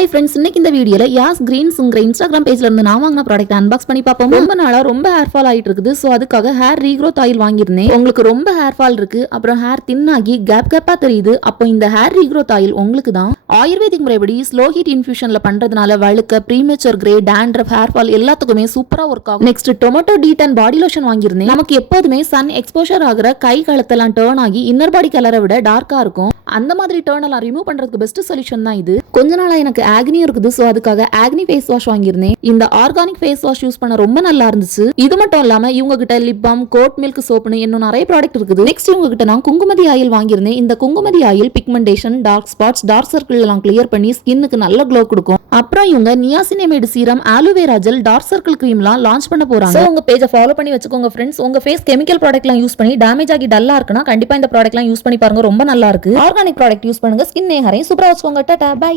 Hi friends, இன்னைக்கு இந்த வீடியோல யாஸ் கிரீன்ஸ்ங்கிற இன்ஸ்டாகிராம் பேஜ்ல இருந்து நான் வாங்கின ப்ராடக்ட் அன்பாக்ஸ் பண்ணி பார்ப்போம். ரொம்ப நாளா ரொம்ப ஹேர் ஃபால் ஆயிட்டு இருக்குது. ஸோ அதுக்காக ஹேர் ரீக்ரோத் ஆயில் வாங்கியிருந்தேன். உங்களுக்கு ரொம்ப ஹேர் ஃபால் இருக்கு, அப்புறம் ஹேர் தின் ஆகி கேப்பா தெரியுது. அப்போ இந்த ஹேர் ரீக்ரோத் ஆயில் உங்களுக்கு தான். ஆயுர்வேதிக் முறைப்படி ஸ்லோ ஹீட் இன்ஃபியூஷன்ல பண்றதுனால வழுக்க, premature grey, dandruff, hair fall எல்லாத்துக்குமே சூப்பரா ஒர்க் ஆகும். Next tomato de-tan body lotion வாங்கியிருந்தேன். நமக்கு எப்போதுமே சன் எக்ஸ்போஷர் ஆகிற கை கழுத்தெல்லாம் டேர்ன் ஆகி இன்னர் பாடி கலரை விட டார்க்கா இருக்கும். அந்த மாதிரி டேர்ன் எல்லாம் ரிமூவ் பண்றதுக்கு பெஸ்ட் சொல்யூஷன் தான் இது. கொஞ்ச நாளா எனக்கு ஆக்னி இருக்குது. சோ அதுக்காக ஆக்னி ஃபேஸ் வாஷ் வாங்கியிருந்தேன். இந்த ஆர்கானிக் ஃபேஸ் வாஷ் யூஸ் பண்ண ரொம்ப நல்லா இருந்துச்சு. இது மட்டும் இல்லாம இவங்க கிட்ட லிப் பாம், கோட் மில்க் சோப்னு இன்னும் நிறைய ப்ராடக்ட் இருக்குது. நெக்ஸ்ட் இவங்க கிட்ட நான் குங்குமதி ஆயில் வாங்கியிருந்தேன். இந்த Kumkumadi oil pigmentation, dark spots, dark circle எல்லாம் கிளியர் பண்ணி ஸ்கின்னுக்கு நல்ல க்ளோ கொடுக்கும். அப்புறம் இவங்க niacinamide serum, aloe vera gel, dark circle கிரீம்லாம் launch பண்ண போறாங்க. சோ உங்க பேஜை ஃபாலோ பண்ணி வச்சுக்கோங்க ஃப்ரெண்ட்ஸ். உங்க ஃபேஸ் கெமிக்கல் ப்ராடக்ட்லாம் யூஸ் பண்ணி டேமேஜ் ஆகி டல்லா இருக்குன்னா கண்டிப்பா இந்த ப்ராடக்ட்லாம் யூஸ் பண்ணி பாருங்க. ரொம்ப நல்லா இருக்கு. ஆர்கானிக் ப்ராடக்ட் யூஸ் பண்ணுங்க. ஸ்கின் நேஹரையும் சூப்பரா வச்சுக்கோங்க. Tata bye.